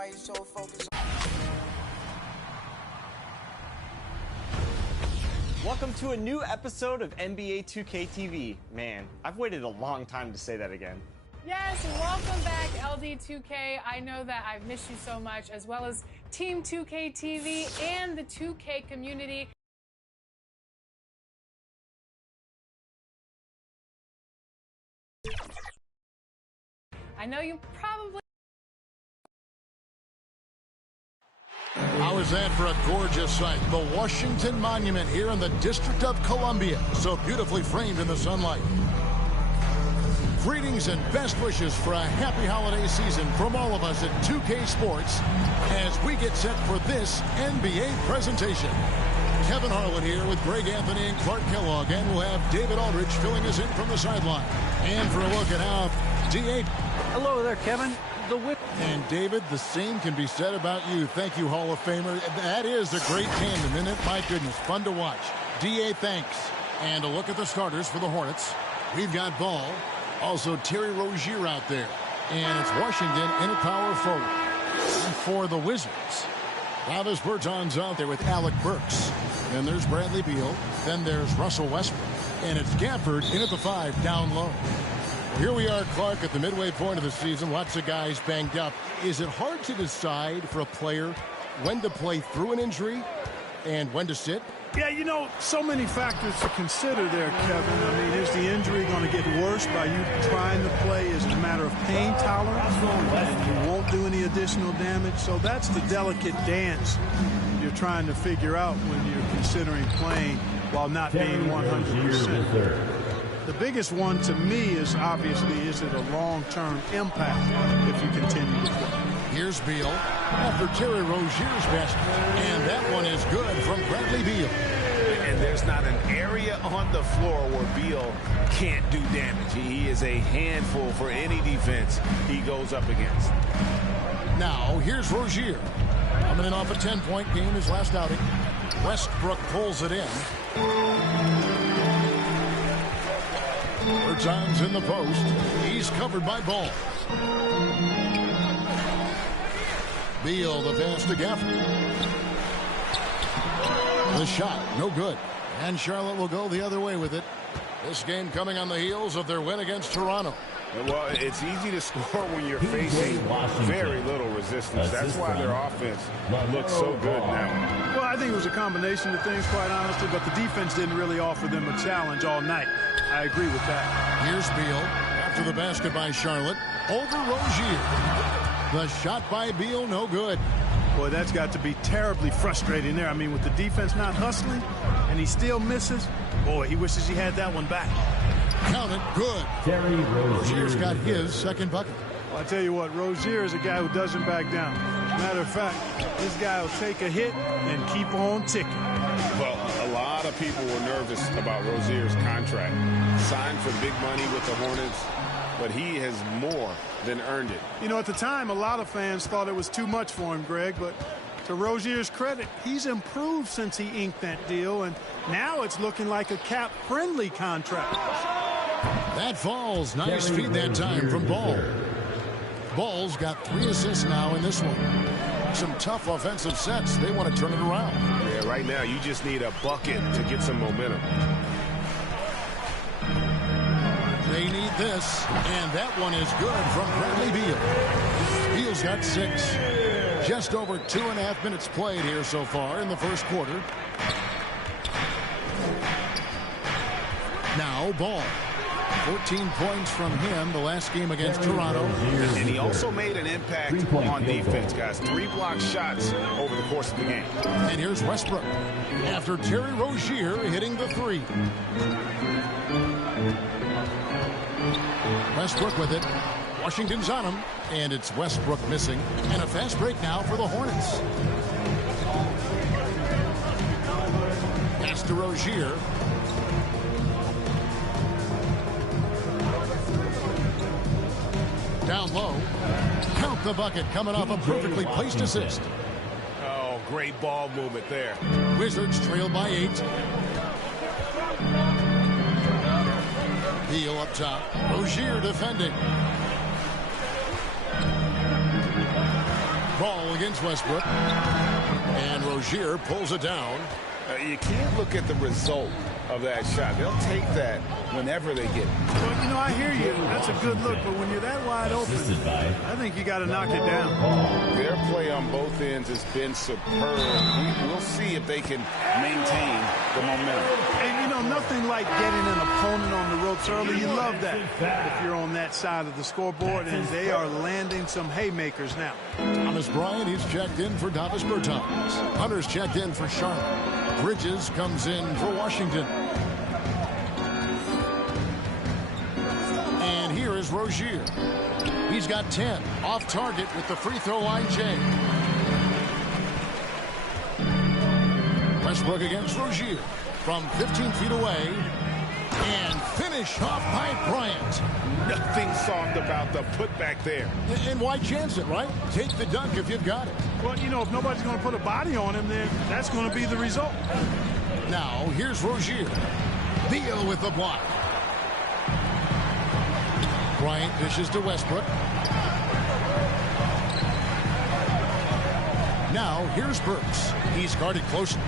why you're so focused. Welcome to a new episode of NBA 2K TV. Man, I've waited a long time to say that again. Yes, welcome back, LD2K. I know that I've missed you so much, as well as Team 2K TV and the 2K community. I know you probably... How is that for a gorgeous sight? The Washington Monument here in the District of Columbia, so beautifully framed in the sunlight. Greetings and best wishes for a happy holiday season from all of us at 2K Sports as we get set for this NBA presentation. Kevin Harlan here with Greg Anthony and Clark Kellogg, and we'll have David Aldridge filling us in from the sideline. And for a look at how D8. Hello there, Kevin. The whip. And David, the same can be said about you. Thank you, Hall of Famer. That is a great tandem, isn't it? My goodness, fun to watch. D8, thanks. And a look at the starters for the Hornets. We've got Ball. Also, Terry Rozier out there. And it's Washington in a power forward. And for the Wizards, Travis Berton's out there with Alec Burks. Then there's Bradley Beal. Then there's Russell Westbrook. And it's Gafford in at the 5 down low. Here we are, Clark, at the midway point of the season. Lots of guys banged up. Is it hard to decide for a player when to play through an injury and when to sit? Yeah, you know, so many factors to consider there, Kevin. I mean, is the injury going to get worse by you trying to play? Is it a matter of pain tolerance? And you won't do any additional damage. So that's the delicate dance you're trying to figure out when you're considering playing while not being 100%. The biggest one to me is obviously, is it a long-term impact if you continue to play? Here's Beal after Terry Rozier's basket. And that one is good from Bradley Beal. And there's not an area on the floor where Beal can't do damage. He is a handful for any defense he goes up against. Now, here's Rozier. Coming in off a 10-point game his last outing. Westbrook pulls it in. Bertans in the post. He's covered by Ball. Beal, the pass to Gafford. The shot, no good. And Charlotte will go the other way with it. This game coming on the heels of their win against Toronto. Well, it's easy to score when you're facing very little resistance. That's why their offense looks so good now. Well, I think it was a combination of things, quite honestly, but the defense didn't really offer them a challenge all night. I agree with that. Here's Beal after the basket by Charlotte. Over Rozier. The shot by Beal, no good. Boy, that's got to be terribly frustrating there. I mean, with the defense not hustling and he still misses, boy, he wishes he had that one back. Count it, good. Terry Rozier's got his second bucket. Well, I tell you what, Rozier is a guy who doesn't back down. Matter of fact, this guy will take a hit and keep on ticking. Well, a lot of people were nervous about Rozier's contract. Signed for big money with the Hornets, but he has more than earned it. You know, at the time, a lot of fans thought it was too much for him, Greg, but to Rozier's credit, he's improved since he inked that deal, and now it's looking like a cap-friendly contract. That falls. Nice feed that time from Ball. Ball's got 3 assists now in this one. Some tough offensive sets. They want to turn it around. Yeah, right now you just need a bucket to get some momentum. They need this, and that one is good from Bradley Beal. Beal's got 6. Just over 2.5 minutes played here so far in the first quarter. Now Ball. 14 points from him the last game against Toronto. And he also made an impact on defense, guys. 3 block shots over the course of the game. And here's Westbrook after Terry Rozier hitting the 3. Westbrook with it. Washington's on him, and it's Westbrook missing. And a fast break now for the Hornets. Pass to Rozier. Down low. Count the bucket coming off a perfectly placed assist. Oh, great ball movement there. Wizards trail by 8. Beal up top. Rozier defending. ball against Westbrook. And Rozier pulls it down. You can't look at the result of that shot. They'll take that whenever they get it. Well, you know, I hear you. That's a good look, but when you're that wide open, I think you got to knock it down. Their play on both ends has been superb. We'll see if they can maintain the momentum. And, you know, nothing like getting an opponent on the ropes early. You love that if you're on that side of the scoreboard, and they are landing some haymakers now. Thomas Bryant, he's checked in for Davis Bertans. Hunter's checked in for Charlotte. Bridges comes in for Washington. And here is Rozier. He's got 10. Off target with the free throw line change. Westbrook against Rozier from 15 feet away. And finish off by Bryant. Nothing soft about the putback there. And why chance it, right? Take the dunk if you've got it. Well, you know, if nobody's going to put a body on him, then that's going to be the result. Now, here's Rozier. Beal with the block. Bryant dishes to Westbrook. Now, here's Burks. He's guarded closely.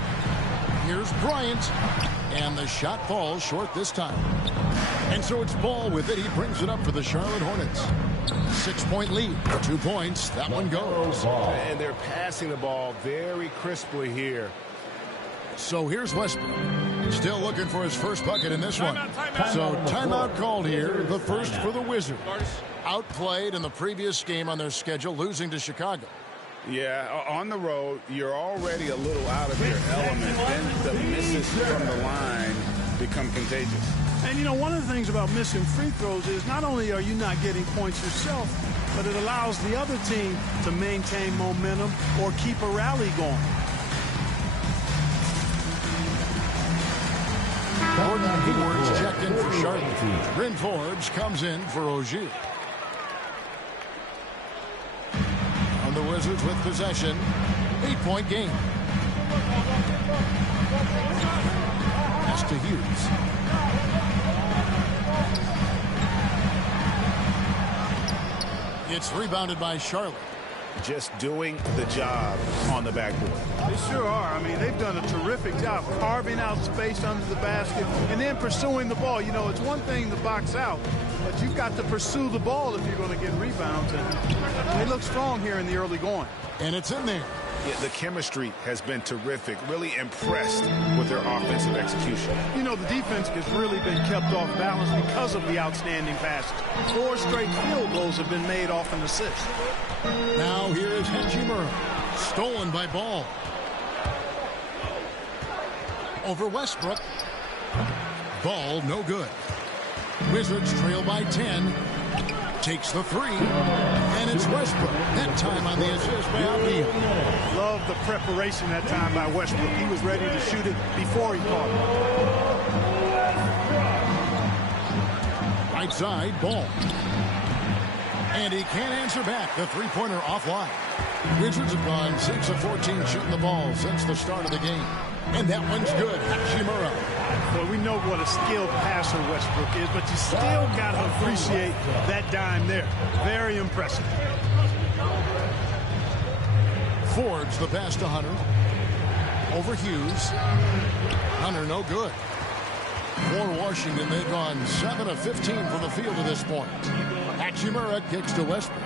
Here's Bryant. And the shot falls short this time. And so it's Ball with it. He brings it up for the Charlotte Hornets. 6-point lead. 2 points. That one goes. And they're passing the ball very crisply here. So here's Westbrook. Still looking for his first bucket in this one. So timeout called here. The first for the Wizards. Outplayed in the previous game on their schedule, losing to Chicago. Yeah, on the road, you're already a little out of your element. Then the misses from the line become contagious. And, you know, one of the things about missing free throws is not only are you not getting points yourself, but it allows the other team to maintain momentum or keep a rally going. Gordon Hayward's checked in for Charlotte. Bryn Forbes comes in for Rozier. And the Wizards with possession. 8-point game. Pass to Hughes. It's rebounded by Charlotte. Just doing the job on the backboard. They sure are. I mean, they've done a terrific job carving out space under the basket and then pursuing the ball. You know, it's one thing to box out, but you've got to pursue the ball if you're going to get rebounds. And they look strong here in the early going. And it's in there. Yeah, the chemistry has been terrific. Really impressed with their offensive execution. You know, the defense has really been kept off balance because of the outstanding passes. 4 straight field goals have been made off an assist. Now here is Hachimura. Stolen by Ball. Over Westbrook. Ball no good. Wizards trail by 10. Takes the 3. And it's Westbrook. That time on the assist by Abdi. Love the preparation that time by Westbrook. He was ready to shoot it before he caught it. Right side, Ball. And he can't answer back. The three-pointer offline. Wizards have gone 6 of 14 shooting the ball since the start of the game. And that one's good. Hachimura. Well, we know what a skilled passer Westbrook is, but you still got to appreciate that dime there. Very impressive. Forbes the pass to Hunter. Over Hughes. Hunter no good. For Washington, they've gone 7 of 15 from the field to this point. Hachimura kicks to Westbrook.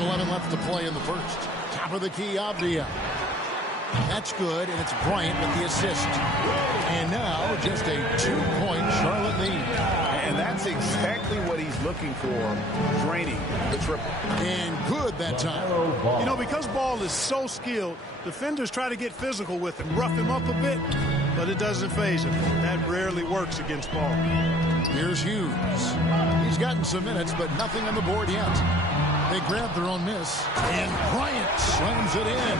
1:11 left to play in the first. Top of the key, Abdia. That's good, and it's Bryant with the assist. And now just a 2-point Charlotte lead. And that's exactly what he's looking for, draining the triple. And good that time. You know, because Ball is so skilled, defenders try to get physical with him, rough him up a bit, but it doesn't faze him. That rarely works against Ball. Here's Hughes. He's gotten some minutes, but nothing on the board yet. They grab their own miss, and Bryant slams it in.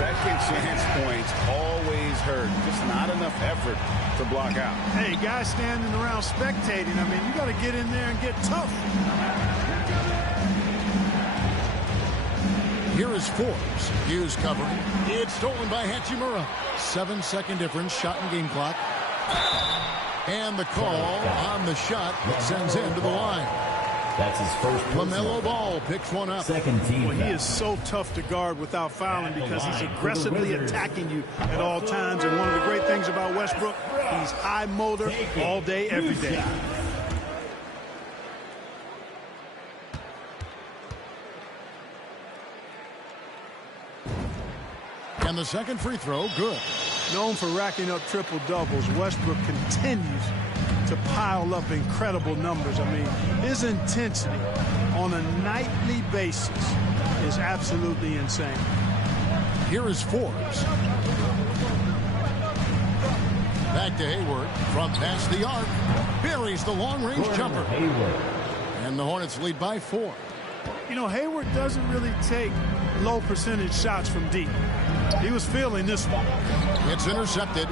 Second chance points always hurt. Just not enough effort to block out. Hey, guys standing around spectating, I mean, you got to get in there and get tough. Here is Forbes. Hughes covering. It's stolen by Hachimura. 7-second difference, shot and game clock. And the call on the shot that sends him to the line. That's his first. LaMelo Ball picks one up. Second team. Well, he is so tough to guard without fouling because he's aggressively attacking you at all times. And one of the great things about Westbrook, he's high motor all day, every day. And the second free throw, good. Known for racking up triple-doubles, Westbrook continues to pile up incredible numbers. I mean, his intensity on a nightly basis is absolutely insane. Here is Forbes. Back to Hayward from past the arc. Buries the long-range jumper. And the Hornets lead by 4. You know, Hayward doesn't really take low percentage shots from deep. He was feeling this one. It's intercepted.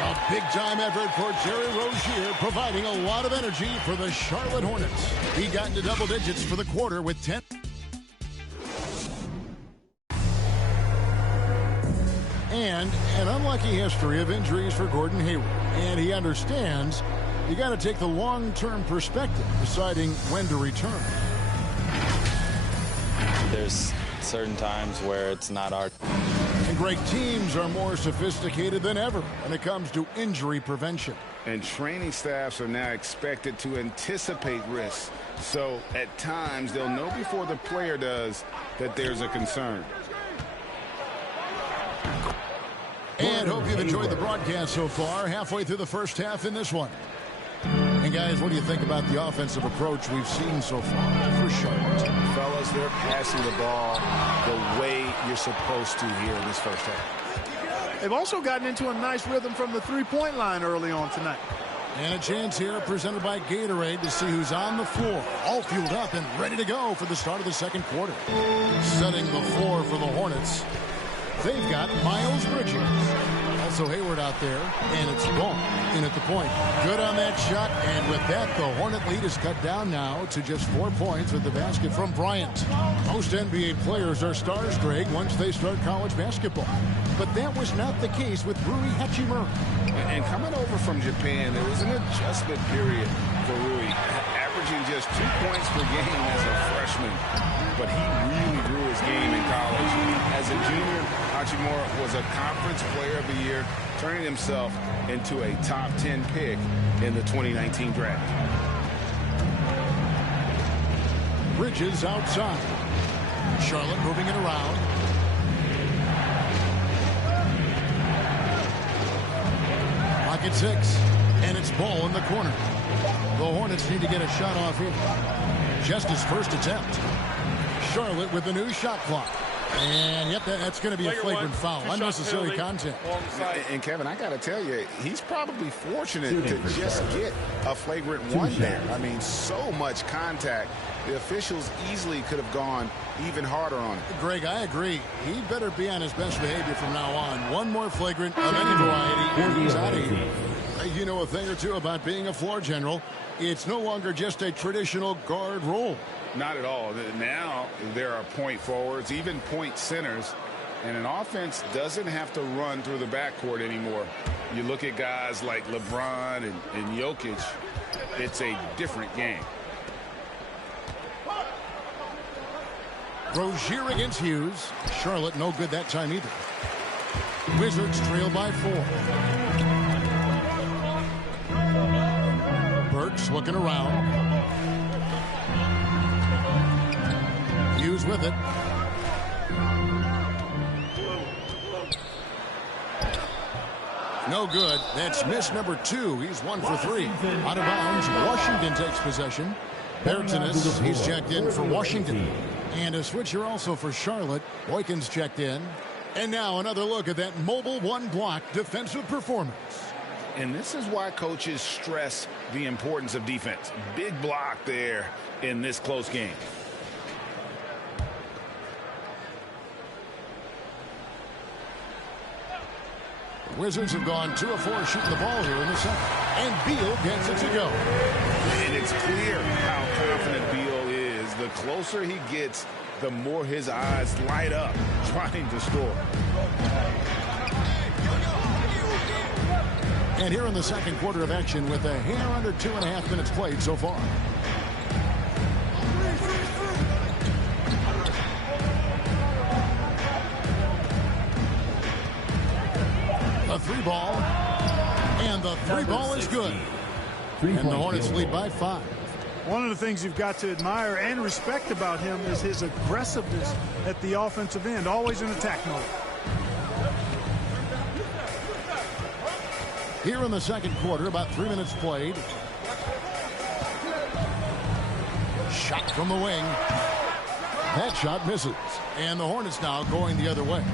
A big-time effort for Terry Rozier, providing a lot of energy for the Charlotte Hornets. He got into double digits for the quarter with 10. And an unlucky history of injuries for Gordon Hayward. And he understands you got to take the long-term perspective, deciding when to return. There's certain times where it's not our. And great teams are more sophisticated than ever when it comes to injury prevention. And training staffs are now expected to anticipate risks. So at times they'll know before the player does that there's a concern. And hope you've enjoyed the broadcast so far. Halfway through the first half in this one. And guys, what do you think about the offensive approach we've seen so far for Charlotte? Fellas, they're passing the ball the way you're supposed to here in this first half. They've also gotten into a nice rhythm from the three-point line early on tonight. And a chance here presented by Gatorade to see who's on the floor. All fueled up and ready to go for the start of the second quarter. Setting the floor for the Hornets. They've got Miles Bridges. Also Hayward out there, and it's Ball in at the point. Good on that shot, and with that, the Hornet lead is cut down now to just 4 points with the basket from Bryant. Most NBA players are stars, Greg, once they start college basketball. But that was not the case with Rui Hachimura. And coming over from Japan, there was an adjustment period for Rui, averaging just 2 points per game as a freshman. But he really grew his game in college. As a junior, Hachimura was a conference player of the year, turning himself into a top 10 pick in the 2019 draft. Bridges outside. Charlotte moving it around. Pocket 6, and it's Ball in the corner. The Hornets need to get a shot off here. Just his first attempt. Charlotte with the new shot clock. And yep, that's going to be a flagrant foul. Unnecessary contact. And Kevin, I got to tell you, he's probably fortunate to just get a flagrant one there. I mean, so much contact. The officials easily could have gone even harder on it. Greg, I agree. He better be on his best behavior from now on. One more flagrant of any variety, and he's out of here. You know a thing or two about being a floor general. It's no longer just a traditional guard role. Not at all. Now there are point forwards, even point centers, and an offense doesn't have to run through the backcourt anymore. You look at guys like LeBron and Jokic, it's a different game. Rozier against Hughes. Charlotte no good that time either. Wizards trail by 4. Burks looking around. Hughes with it. No good. That's miss number 2. He's 1 for 3. Out of bounds. Washington takes possession. Bertans, he's checked in for Washington. And a switcher also for Charlotte. Boykins checked in. And now another look at that mobile one-block defensive performance. And this is why coaches stress the importance of defense. Big block there in this close game. Wizards have gone 2 of 4 shooting the ball here in the second. And Beal gets it to go. And it's clear how confident Beal is. The closer he gets, the more his eyes light up trying to score. And here in the second quarter of action with a hair under 2.5 minutes played so far. A 3-ball. And the 3-ball is good. And the Hornets lead by 5. One of the things you've got to admire and respect about him is his aggressiveness at the offensive end, always in attack mode. Here in the second quarter, about 3 minutes played. Shot from the wing. That shot misses. And the Hornets now going the other way.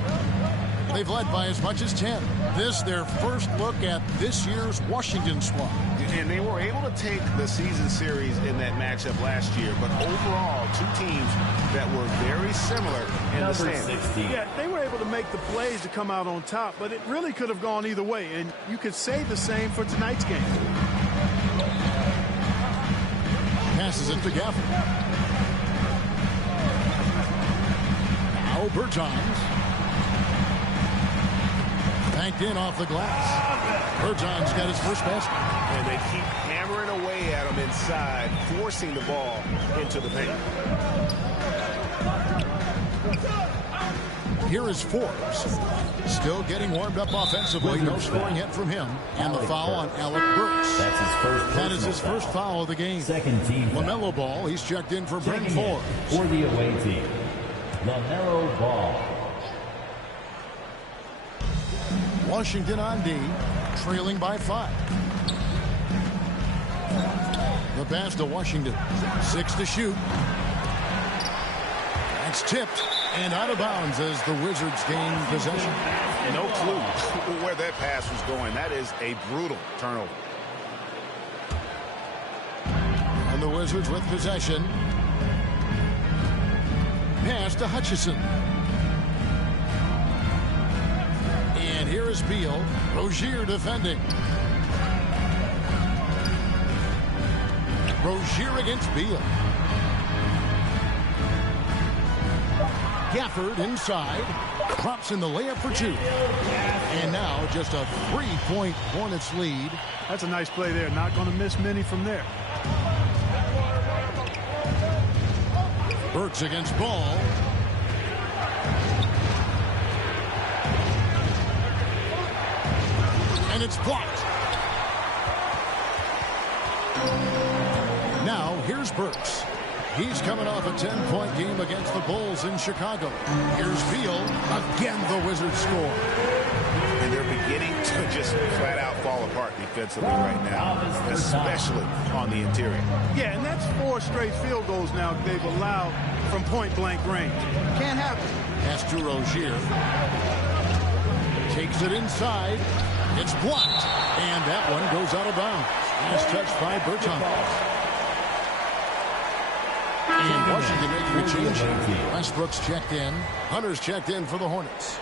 They've led by as much as 10. This their first look at this year's Washington squad. And they were able to take the season series in that matchup last year, but overall, two teams that were very similar in the standings. Yeah, they were able to make the plays to come out on top, but it really could have gone either way, and you could say the same for tonight's game. Passes it to Gafford. Now Bertans. Banked in off the glass. Bertans got his first basket. And they keep hammering away at him inside, forcing the ball into the paint. Here is Forbes. Still getting warmed up offensively. No scoring hit from him. And the foul on Alec Burks. That's his first. That is his first foul of the game. Second team. LaMelo Ball. He's checked in for Brent Forbes. For the away team, LaMelo Ball. Washington on D, trailing by 5. The pass to Washington. 6 to shoot. That's tipped and out of bounds as the Wizards gain possession. No clue where that pass was going. That is a brutal turnover. And the Wizards with possession. Pass to Hutchison. And here is Beal. Rozier defending. Rozier against Beal. Gafford inside. Drops in the layup for 2. And now just a 3-point Hornets lead. That's a nice play there. Not going to miss many from there. Burks against Ball. And it's blocked. Now here's Burks. He's coming off a 10-point game against the Bulls in Chicago. Here's Beal. Again, the Wizards score. And they're beginning to just flat out fall apart defensively right now, especially on the interior. Yeah, and that's 4 straight field goals now they've allowed from point-blank range. Can't happen. Pass to Rozier. Takes it inside. It's blocked. And that one goes out of bounds. As touched by Bertans. And Washington making a change. Westbrook's checked in. Hunter's checked in for the Hornets.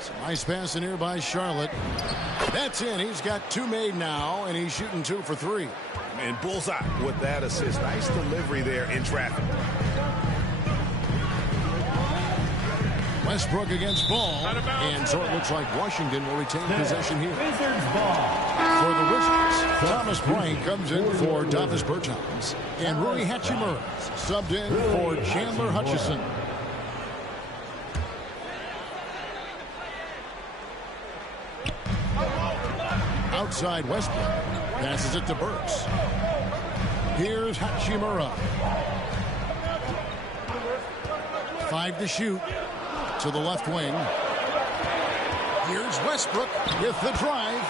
Some nice pass in here by Charlotte. That's in. He's got 2 made now, and he's shooting 2 for 3. And bullseye with that assist. Nice delivery there in traffic. Westbrook against Ball. And so it looks like Washington will retain possession here. Wizards ball. For the Wizards, Thomas Bryant comes in for Davis Bertans. And Rui Hachimura subbed in for Chandler Hutchison. Outside Westbrook. Passes it to Burks. Here's Hachimura. 5 to shoot. To the left wing. Here's Westbrook with the drive.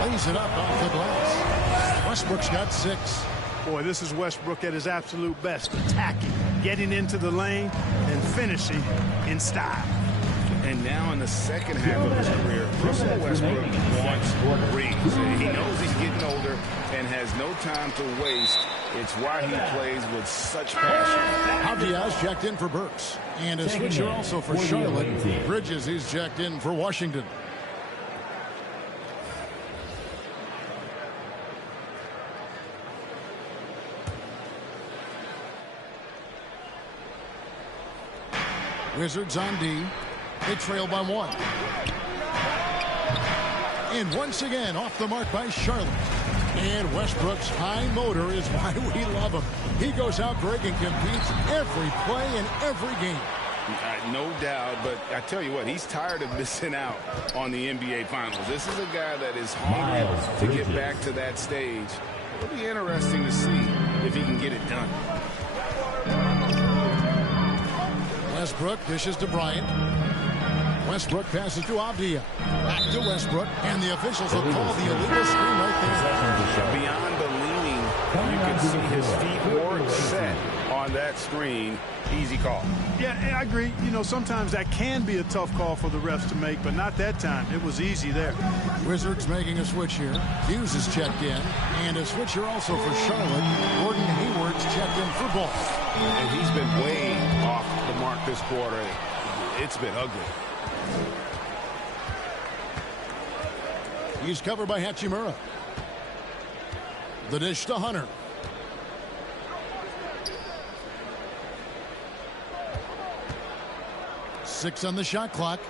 Lays it up off the glass. Westbrook's got 6. Boy, this is Westbrook at his absolute best. Attacking, getting into the lane, and finishing in style. And now in the second half of his career, Russell Westbrook wants rings. He knows he's getting older and has no time to waste. It's why he plays with such passion. Diaz checked in for Burks. And a switcher also for Charlotte. Bridges is checked in for Washington. Wizards on D. They trail by 1. And once again, off the mark by Charlotte. And Westbrook's high motor is why we love him. He goes out, Greg, and competes every play in every game. No doubt, but I tell you what, he's tired of missing out on the NBA Finals. This is a guy that is hungry to get back to that stage. It'll be interesting to see if he can get it done. Westbrook dishes to Bryant. Westbrook passes to Avdia. Back to Westbrook, and the officials will call the illegal screen right there. Beyond the leaning, you can see his feet more set on that screen. Easy call. Yeah, I agree. You know, sometimes that can be a tough call for the refs to make, but not that time. It was easy there. Wizards making a switch here. Hughes is checked in, and a switch here also for Charlotte. Gordon Hayward's checked in for Ball. And he's been way off the mark this quarter. It's been ugly. He's covered by Hachimura. The dish to Hunter. Six on the shot clock.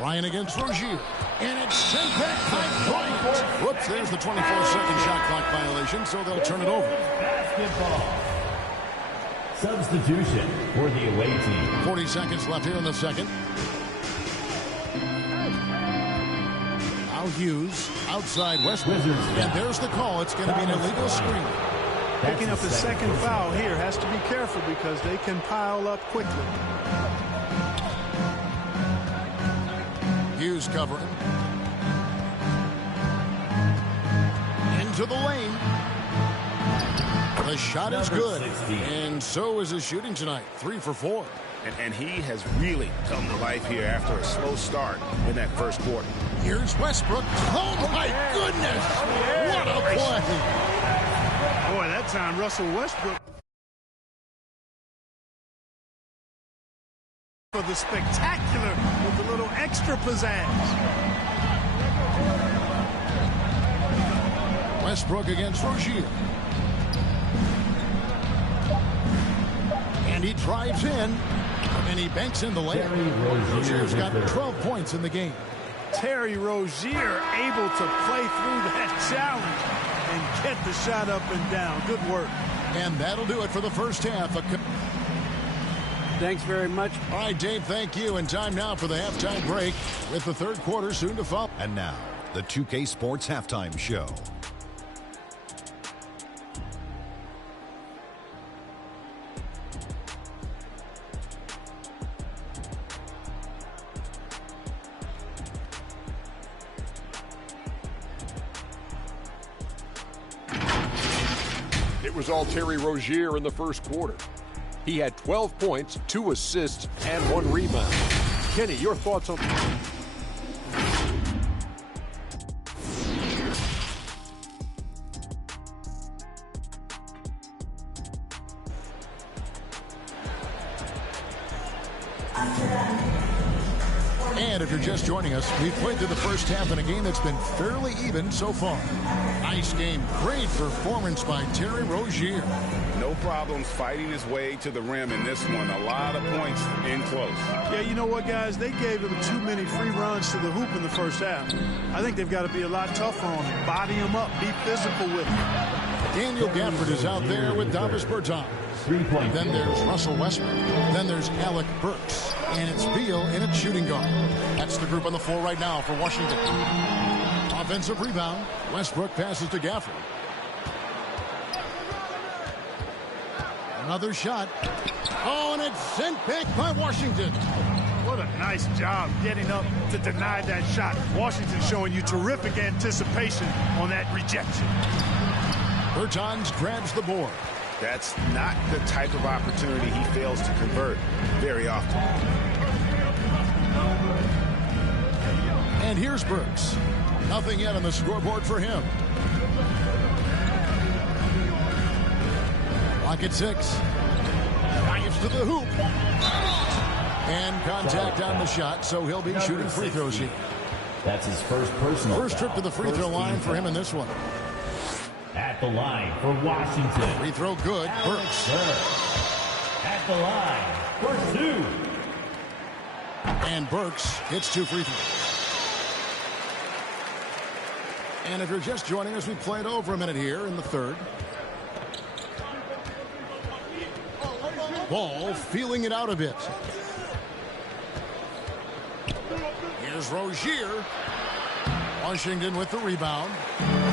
Ryan against Rozier. And it's sent back by Bryant. Whoops, there's the 24-second shot clock violation, so they'll turn it over. Basketball. Substitution for the away team. 40 seconds left here in the second. Now Hughes outside Westbrook. And there's the call. It's going to be an illegal screen. Picking up his second foul here, has to be careful because they can pile up quickly. Hughes covering. Into the lane. The shot is good. And so is his shooting tonight. 3 for 4. And he has really come to life here after a slow start in that first quarter. Here's Westbrook. Oh, my goodness. What a play. Boy, that time Russell Westbrook for the spectacular with a little extra pizzazz. Westbrook against Rozier. And he drives in. And he banks in the layup. Rozier's got 12 points in the game. Terry Rozier able to play through that challenge and get the shot up and down. Good work. And that'll do it for the first half. Thanks very much. All right, Dave, thank you. And time now for the halftime break with the third quarter soon to follow. And now, the 2K Sports Halftime Show. It was all Terry Rozier in the first quarter. He had 12 points, 2 assists, and 1 rebound. Kenny, your thoughts on... And if you're just joining us, we've played through the first half in a game that's been fairly even so far. Nice game. Great performance by Terry Rozier. No problems fighting his way to the rim in this one. A lot of points in close. Yeah, you know what, guys? They gave him too many free runs to the hoop in the first half. I think they've got to be a lot tougher on him. Body him up. Be physical with him. Daniel Gafford is out there with Davis Bertans. Then there's Russell Westbrook. Then there's Alec Burks. And it's Beal in at shooting guard. That's the group on the floor right now for Washington. Offensive rebound. Westbrook passes to Gafford. Another shot. Oh, and it's sent back by Washington. What a nice job getting up to deny that shot. Washington showing you terrific anticipation on that rejection. Bertans grabs the board. That's not the type of opportunity he fails to convert very often. And here's Burks. Nothing yet on the scoreboard for him. Clock at 6. Dives to the hoop. And contact on the shot, so he'll be shooting free throws here. That's his first personal. First trip to the free throw line for him in this one. At At the line for Washington. Free throw good. Burks. At the line for 2. And Burks hits 2 free throws. And if you're just joining us, we played over a minute here in the third. Ball feeling it out a bit. Here's Rozier. Washington with the rebound.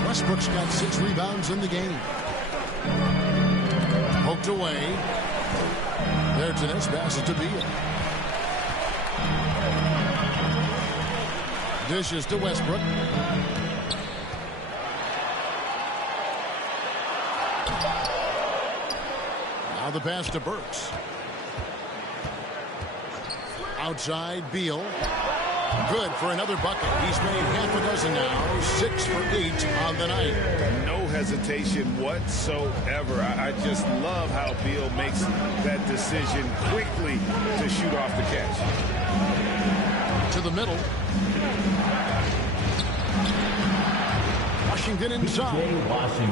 Westbrook's got 6 rebounds in the game. Poked away. There's an pass to Beal. Dishes to Westbrook. Now the pass to Burks. Outside Beal. Good for another bucket. He's made half a dozen now. 6 for 8 on the night. No hesitation whatsoever. I just love how Beal makes that decision quickly to shoot off the catch. To the middle. Washington inside.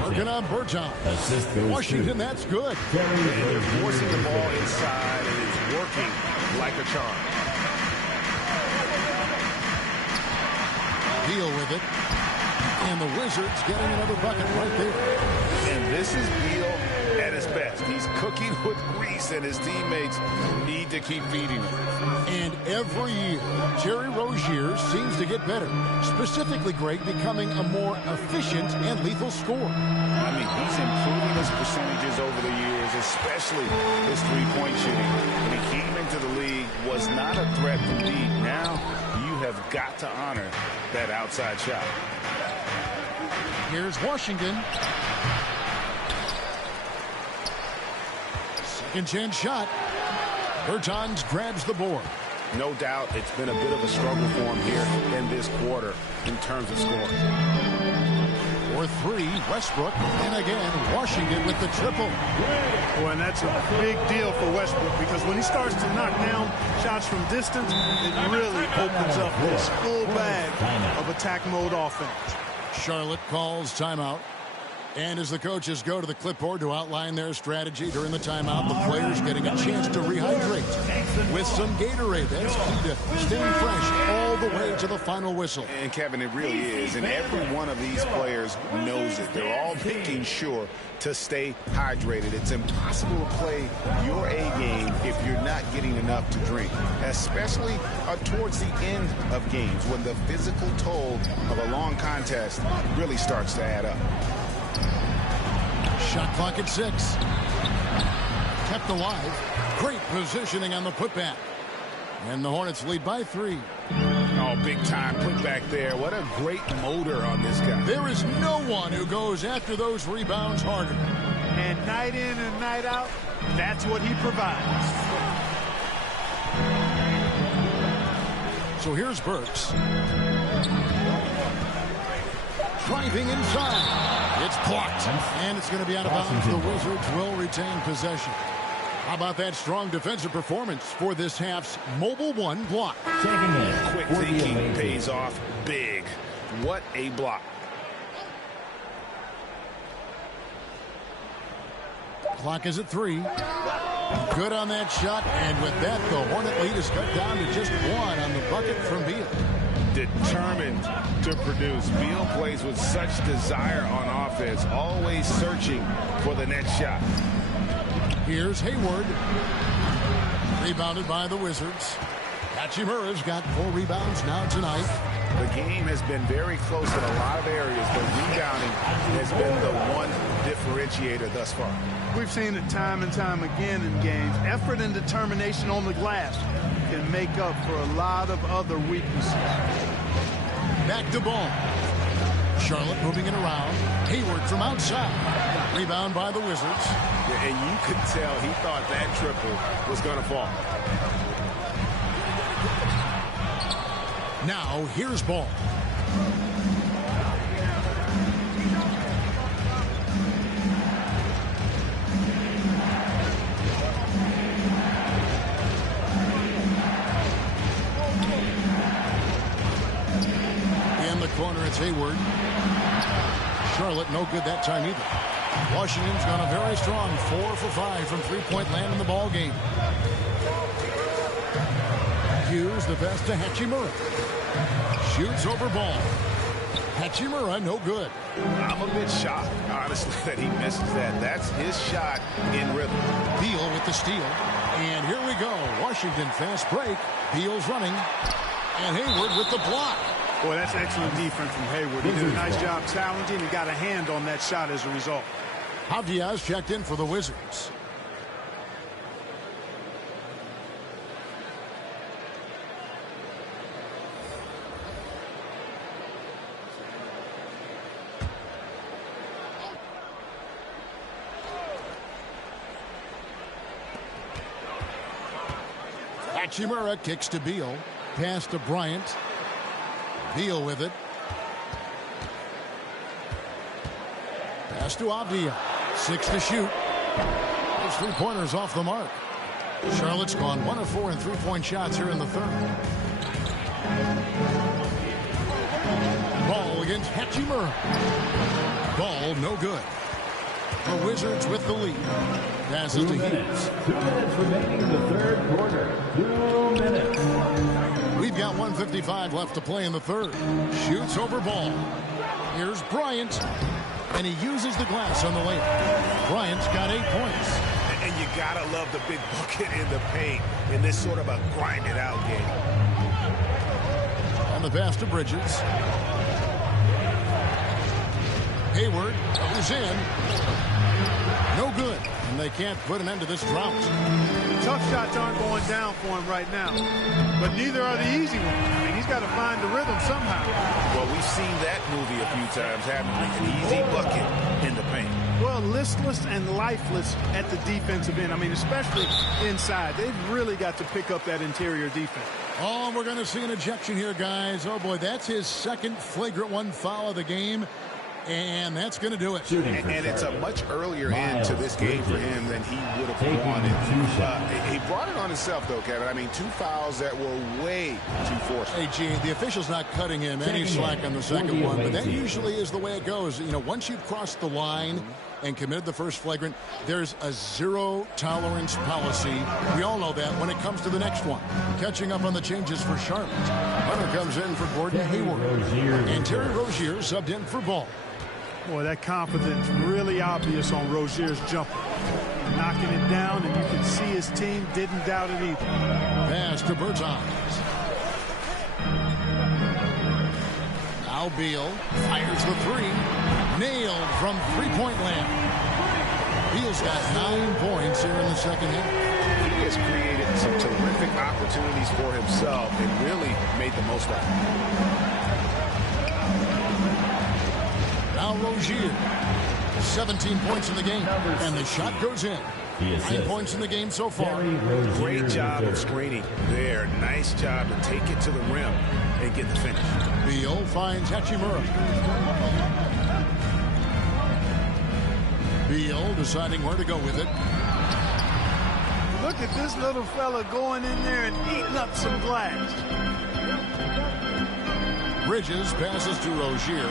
Working on Bergeron. Washington, that's good. They're forcing the ball inside, and it's working like a charm. Deal with it. And the Wizards getting another bucket right there. And this is Beal at his best. He's cooking with grease, and his teammates need to keep feeding him. And every year, Terry Rozier seems to get better. Specifically, Greg, becoming a more efficient and lethal scorer. I mean, he's improving his percentages over the years, especially his three-point shooting. When he came into the league, was not a threat from deep. Now, you have got to honor that outside shot. Here's Washington. Second chance shot. Bertans grabs the board. No doubt it's been a bit of a struggle for him here in this quarter in terms of scoring. For 3, Westbrook. And again, Washington with the triple. Boy, and that's a big deal for Westbrook because when he starts to knock down shots from distance, it really opens up this full bag of attack mode offense. Charlotte calls timeout. And as the coaches go to the clipboard to outline their strategy during the timeout, the players getting a chance to rehydrate with some Gatorade. That's key to staying fresh all the way to the final whistle. And Kevin, it really is. And every one of these players knows it. They're all making sure to stay hydrated. It's impossible to play your A game if you're not getting enough to drink, especially towards the end of games when the physical toll of a long contest really starts to add up. Shot clock at 6. Kept alive. Great positioning on the putback. And the Hornets lead by 3. Oh, big time putback there. What a great motor on this guy. There is no one who goes after those rebounds harder. And night in and night out, that's what he provides. So here's Burks. Driving inside. It's blocked. And it's going to be out of bounds. The Wizards will retain possession. How about that strong defensive performance for this half's Mobile 1 block? Quick thinking pays off big. What a block. Clock is at 3. Good on that shot. And with that, the Hornet lead is cut down to just 1 on the bucket from Beal. Determined to produce. Beal plays with such desire on offense, always searching for the next shot. Here's Hayward. Rebounded by the Wizards. Hachimura's got 4 rebounds now tonight. The game has been very close in a lot of areas, but rebounding has been the one differentiator thus far. We've seen it time and time again in games. Effort and determination on the glass can make up for a lot of other weaknesses. Back to ball. Charlotte moving it around. Hayward from outside. Rebound by the Wizards. Yeah, and you could tell he thought that triple was going to fall. Now here's Ball. In the corner, it's Hayward. Charlotte no good that time either. Washington's gone a very strong 4 for 5 from three-point land in the ball game. Hughes the pass to Hachimura. Shoots over ball. Hachimura no good. I'm a bit shocked, honestly, that he misses that. That's his shot in rhythm. Beal with the steal. And here we go. Washington fast break. Beal's running. And Hayward with the block. Boy, that's excellent defense from Hayward. He did a nice job challenging and got a hand on that shot as a result. Javier checked in for the Wizards. Hachimura kicks to Beal. Pass to Bryant. Beal with it. Pass to Avdia. 6 to shoot. Those three-pointers off the mark. Charlotte's gone 1 of 4 in three-point shots here in the third. Ball against Hachimura. Ball no good. The Wizards with the lead. Passes to Hughes. 2 minutes remaining in the third quarter. 2 minutes. We've got 1:55 left to play in the third. Shoots over ball. Here's Bryant. And he uses the glass on the layup. Bryant's got 8 points. And you gotta love the big bucket in the paint in this sort of a grinded out game. On the pass to Bridges. Hayward goes in. No good. And they can't put an end to this drought. Tough shots aren't going down for him right now. But neither are the easy ones. I mean, he's got to find the rhythm somehow. Well, we've seen that movie a few times, haven't we? An easy bucket in the paint. Well, listless and lifeless at the defensive end. I mean, especially inside. They've really got to pick up that interior defense. Oh, we're going to see an ejection here, guys. Oh, boy, that's his second flagrant one foul of the game. And that's going to do it. And it's a much earlier end to this game for him than he would have wanted. He brought it on himself, though, Kevin. I mean, 2 fouls that were way too forceful. Hey, Gene, the official's not cutting him any slack on the second one, but that usually is the way it goes. You know, once you've crossed the line and committed the first flagrant, there's a zero-tolerance policy. We all know that when it comes to the next one. Catching up on the changes for Charlotte. Hunter comes in for Gordon Hayward. And Terry Rozier subbed in for Ball. Boy, that confidence really obvious on Rozier's jumper. Knocking it down, and you can see his team didn't doubt it either. Pass to Bertans. Now Beal fires the three. Nailed from three-point land. Beal's got 9 points here in the second half. He has created some terrific opportunities for himself and really made the most of it. Now Rozier, 17 points in the game, and the shot goes in. 9 points in the game so far. Great job of screening there. Nice job to take it to the rim and get the finish. Beal finds Hachimura. Beal deciding where to go with it. Look at this little fella going in there and eating up some glass. Bridges passes to Rozier.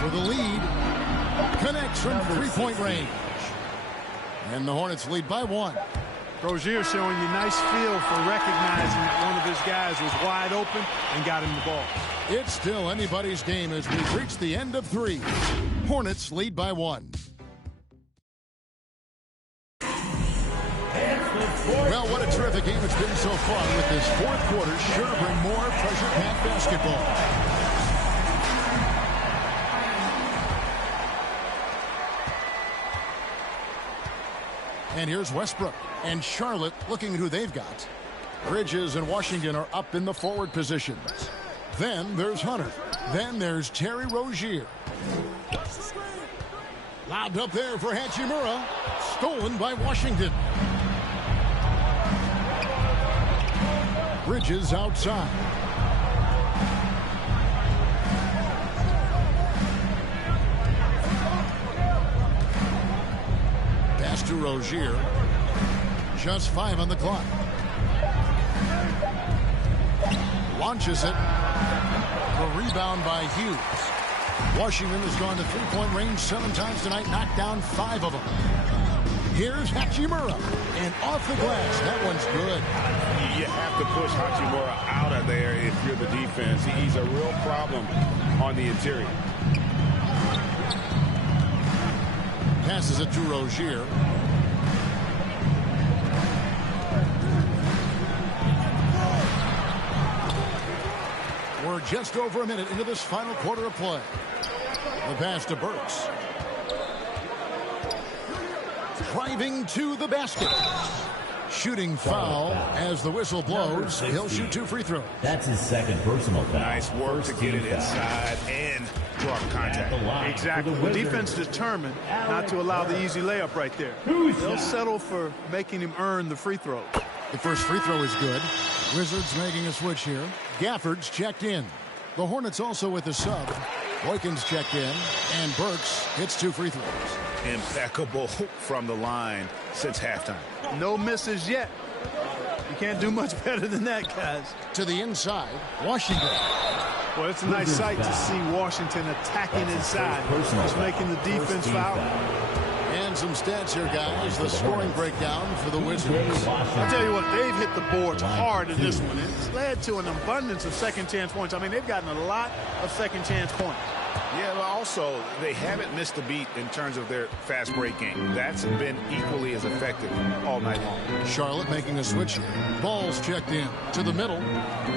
For the lead, connects from three-point range. And the Hornets lead by 1. Rozier showing you nice feel for recognizing that one of his guys was wide open and got him the ball. It's still anybody's game as we've reached the end of 3. Hornets lead by 1. Well, what a terrific game it's been so far, with this fourth quarter sure to bring more pressure-packed basketball. And here's Westbrook and Charlotte looking at who they've got. Bridges and Washington are up in the forward positions. Then there's Hunter. Then there's Terry Rozier. Lobbed up there for Hachimura. Stolen by Washington. Bridges outside. Pass Rozier. Just 5 on the clock. Launches it. A rebound by Hughes. Washington has gone to three-point range 7 times tonight, knocked down 5 of them. Here's Hachimura, and off the glass. That one's good. You have to push Hachimura out of there if you're the defense. He's a real problem on the interior. Passes it to Rozier. We're just over a minute into this final quarter of play. The pass to Burks. Driving to the basket. Shooting foul as the whistle blows. He'll shoot 2 free throws. That's his second personal foul. Nice work to get it inside and draw contact. Exactly. The defense determined not to allow the easy layup right there. They'll settle for making him earn the free throw. The first free throw is good. Wizards making a switch here. Gafford's checked in. The Hornets also with a sub. Boykins checked in. And Burks hits 2 free throws. Impeccable from the line since halftime. No misses yet. You can't do much better than that, guys. To the inside, Washington. Well, it's a nice sight to see Washington attacking inside. Just making the defense foul. And some stats here, guys. The scoring breakdown for the Wizards. I'll tell you what, they've hit the boards hard in this one. It's led to an abundance of second-chance points. I mean, they've gotten a lot of second-chance points. Yeah, but also, they haven't missed a beat in terms of their fast break game. That's been equally as effective all night long. Charlotte making a switch here. Ball's checked in to the middle.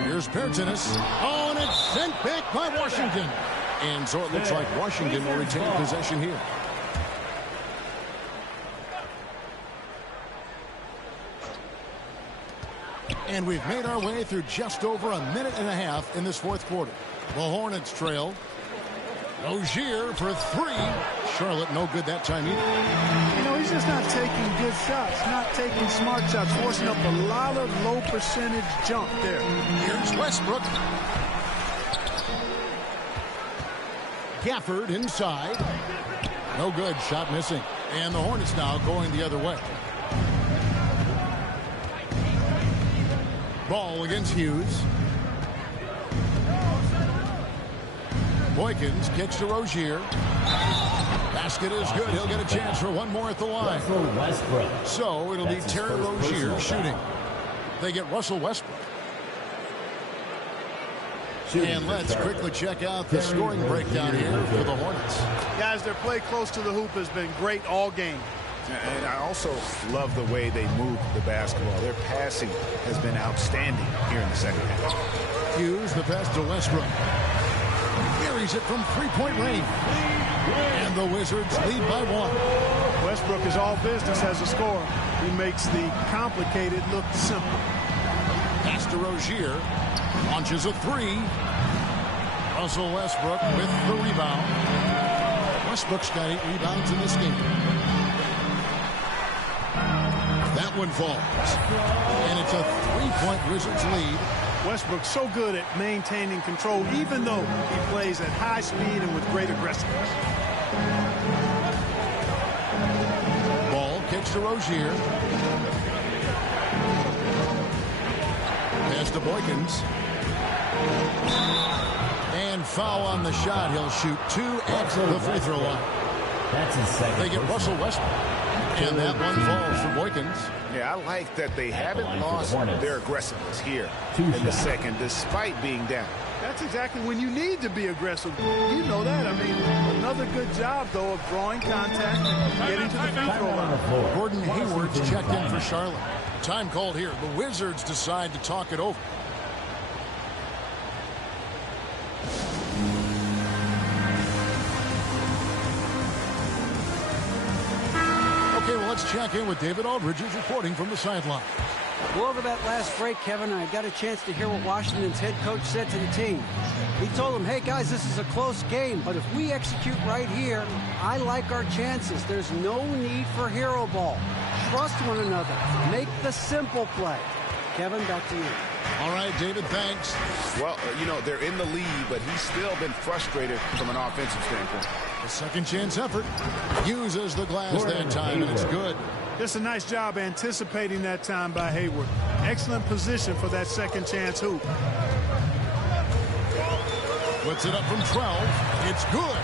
Here's Pertinis. Oh, and it's sent back by Washington. And so it looks like Washington will retain possession here. And we've made our way through just over a minute and a half in this fourth quarter. The Hornets trail. Rozier for 3. Charlotte no good that time either. You know, he's just not taking good shots, not taking smart shots, forcing up a lot of low percentage jump there. Here's Westbrook. Gafford inside. No good, shot missing. And the Hornets now going the other way. Ball against Hughes. Boykins kicks to Rozier. Basket is good. He'll get a chance for one more at the line. So it'll be Terry Rozier shooting. They get Russell Westbrook. And let's quickly check out the scoring breakdown here for the Hornets. Guys, their play close to the hoop has been great all game. And I also love the way they move the basketball. Their passing has been outstanding here in the second half. Hughes, the pass to Westbrook. Carries it from three-point range. And the Wizards lead by 1. Westbrook is all business as a scorer. He makes the complicated look simple. Pass to Rozier. Launches a 3. Russell Westbrook with the rebound. Westbrook's got 8 rebounds in this game. That one falls. And it's a 3-point Wizards lead. Westbrook's so good at maintaining control, even though he plays at high speed and with great aggressiveness. Ball kicks to Rozier. Pass to Boykins. And foul on the shot. He'll shoot 2 at the free throw line. That's his second. They get Russell Westbrook. And that one falls for Boykins. Yeah, I like that they haven't lost their aggressiveness here in the second, despite being down. That's exactly when you need to be aggressive. You know that. I mean, another good job, though, of drawing contact and getting to the free throw line. Gordon Hayward's checked in for Charlotte. Time called here. The Wizards decide to talk it over. Okay, well, let's check in with David Aldridge, who's reporting from the sideline. Well, over that last break, Kevin, I got a chance to hear what Washington's head coach said to the team. He told them, hey, guys, this is a close game, but if we execute right here, I like our chances. There's no need for hero ball. Trust one another. Make the simple play. Kevin, back to you. All right, David, thanks. Well, you know, they're in the lead, but he's still been frustrated from an offensive standpoint. A second chance effort. Uses the glass that time, and it's good. Just a nice job anticipating that time by Hayward. Excellent position for that second chance hoop. Puts it up from 12. It's good.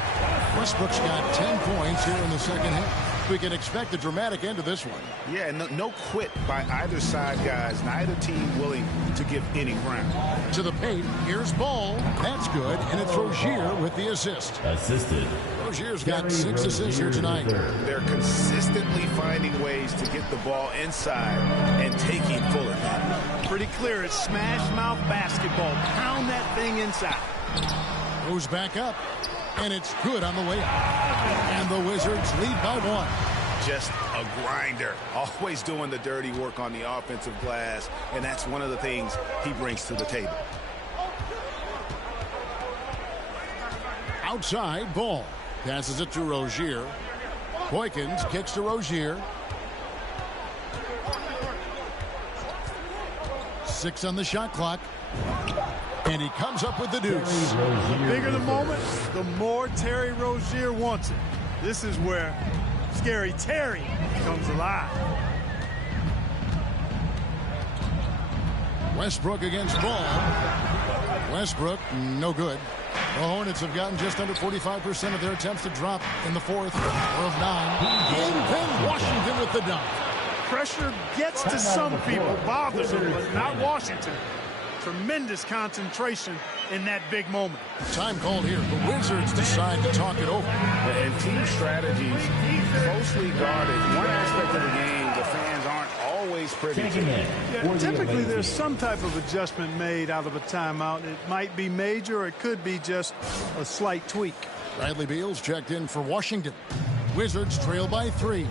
Westbrook's got 10 points here in the second half. We can expect a dramatic end to this one. Yeah, no quit by either side, guys. Neither team willing to give any ground. To the paint. Here's Ball. That's good. And it's Rozier with the assist. Assisted. Rozier's got 6 assists here tonight. They're consistently finding ways to get the ball inside and taking full advantage. Pretty clear. It's smash mouth basketball. Pound that thing inside. Goes back up. And it's good on the way up. And the Wizards lead by 1. Just a grinder. Always doing the dirty work on the offensive glass. And that's one of the things he brings to the table. Outside, Ball. Passes it to Rozier. Boykins kicks to Rozier. 6 on the shot clock. And he comes up with the deuce. The bigger the moment, the more Terry Rozier wants it. This is where Scary Terry comes alive. Westbrook against Ball. Westbrook, no good. The Hornets have gotten just under 45% of their attempts to drop in the fourth of 9. And then Washington with the dunk. Pressure gets to some people, bothers them, but not Washington. Tremendous concentration in that big moment. Time called here. The Wizards decide to talk it over. And team strategies closely guarded. One aspect of the game the fans aren't always privy to. Yeah, typically there's some type of adjustment made out of a timeout. It might be major or it could be just a slight tweak. Bradley Beal's checked in for Washington. Wizards trail by 3.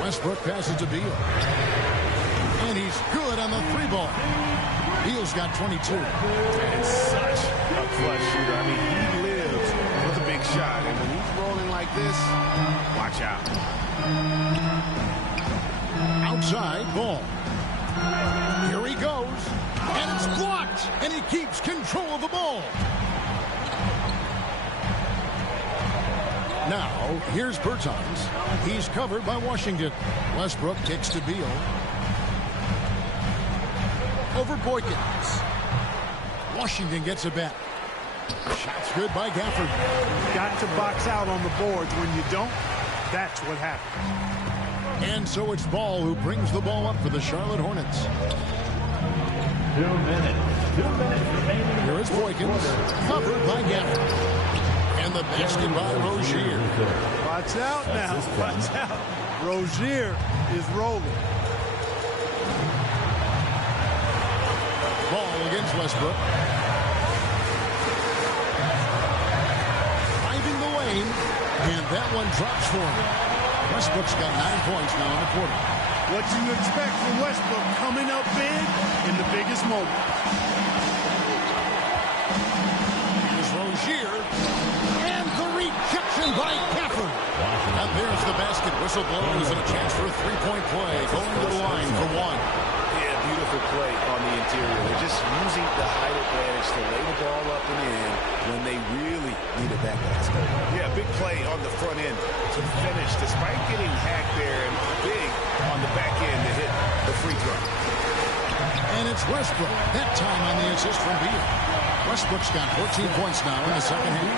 Westbrook passes to Beal. And he's good on the 3-ball. Beal's got 22. And such a clutch shooter. I mean, he lives with a big shot. And when he's rolling like this, watch out. Outside, Ball. Here he goes. And it's blocked. And he keeps control of the ball. Now, here's Bertans. He's covered by Washington. Westbrook kicks to Beal. Over Boykins. Washington gets it back. Shot's good by Gafford. Got to box out on the boards. When you don't, that's what happens. And so it's Ball who brings the ball up for the Charlotte Hornets. 2 minutes. 2 minutes remaining. Here is Boykins, covered by Gafford. And the basket by Rozier. Watch out now. Watch out. Rozier is rolling. Ball against Westbrook. Driving the lane. And that one drops for him. Westbrook's got 9 points now in the quarter. What you expect from Westbrook, coming up big in the biggest moment. Here's Rozier. And the rejection by Gafford. And there's the basket. Whistle blows and a chance for a 3-point play. Going to the line for 1. Beautiful play on the interior. They're just using the height advantage to lay the ball up and in when they really needed that basket. Yeah, big play on the front end to finish despite getting hacked there, and big on the back end to hit the free throw. And it's Westbrook. That time on the assist from Beal. Westbrook's got 14 points now in the second half.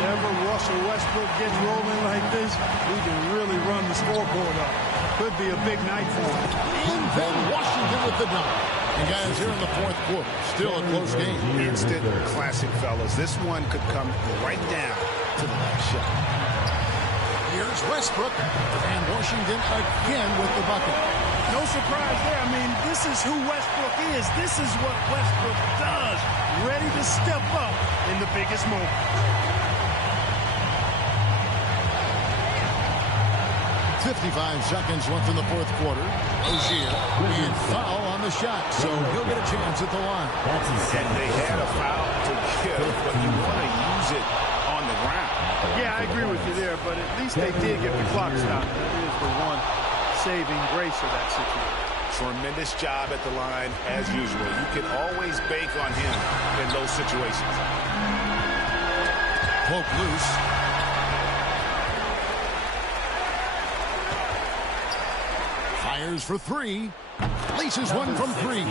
Whenever Russell Westbrook gets rolling like this, he can really run the scoreboard up. Could be a big night for him. And then Washington with the dunk. And guys, here in the fourth quarter, still a close game. Instant classic, fellas. This one could come right down to the last shot. Here's Westbrook, and Washington again with the bucket. No surprise there. I mean, this is who Westbrook is. This is what Westbrook does. Ready to step up in the biggest moment. 55 seconds left in the fourth quarter. Rozier, and foul on the shot, so he'll get a chance at the line. And they had a foul to give, but you want to use it on the ground. Yeah, I agree with you there, but at least they did get the clock stopped. That is the one saving grace of that situation. Tremendous job at the line, as usual. You can always bank on him in those situations. Poke loose. Fires for three. Laces one from three.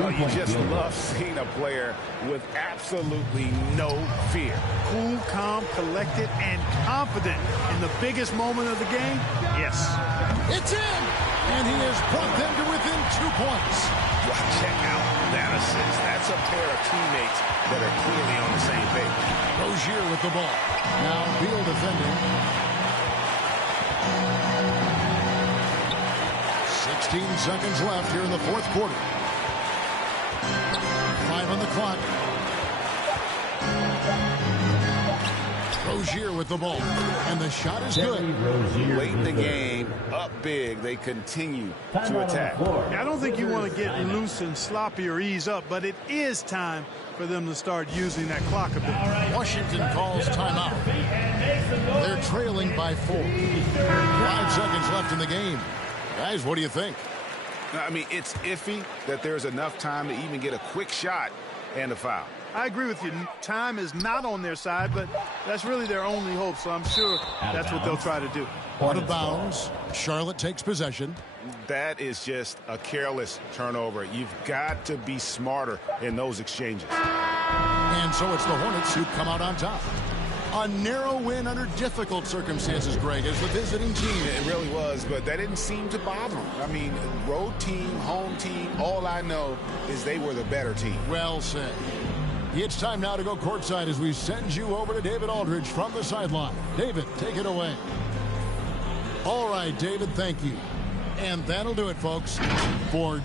Oh, you just love seeing a player with absolutely no fear. Cool, calm, collected, and confident in the biggest moment of the game. Yes. It's in! And he has brought them to within 2 points. Wow, check out that assist. That's a pair of teammates that are clearly on the same page. Rozier with the ball. Now Beal defending. 16 seconds left here in the fourth quarter. 5 on the clock. Rozier with the ball. And the shot is good. Late in the game, up big, they continue to attack. I don't think you want to get loose and sloppy or ease up, but it is time for them to start using that clock a bit. Washington calls timeout. They're trailing by 4. 5 seconds left in the game. Guys, what do you think? I mean, it's iffy that there's enough time to even get a quick shot and a foul. I agree with you. Time is not on their side, but that's really their only hope, so I'm sure that's what they'll try to do. Out of bounds. Charlotte takes possession. That is just a careless turnover. You've got to be smarter in those exchanges. And so it's the Hornets who come out on top. A narrow win under difficult circumstances, Greg, as the visiting team. It really was, but that didn't seem to bother them. I mean, road team, home team, all I know is they were the better team. Well said. It's time now to go courtside as we send you over to David Aldridge from the sideline. David, take it away. All right, David, thank you. And that'll do it, folks, for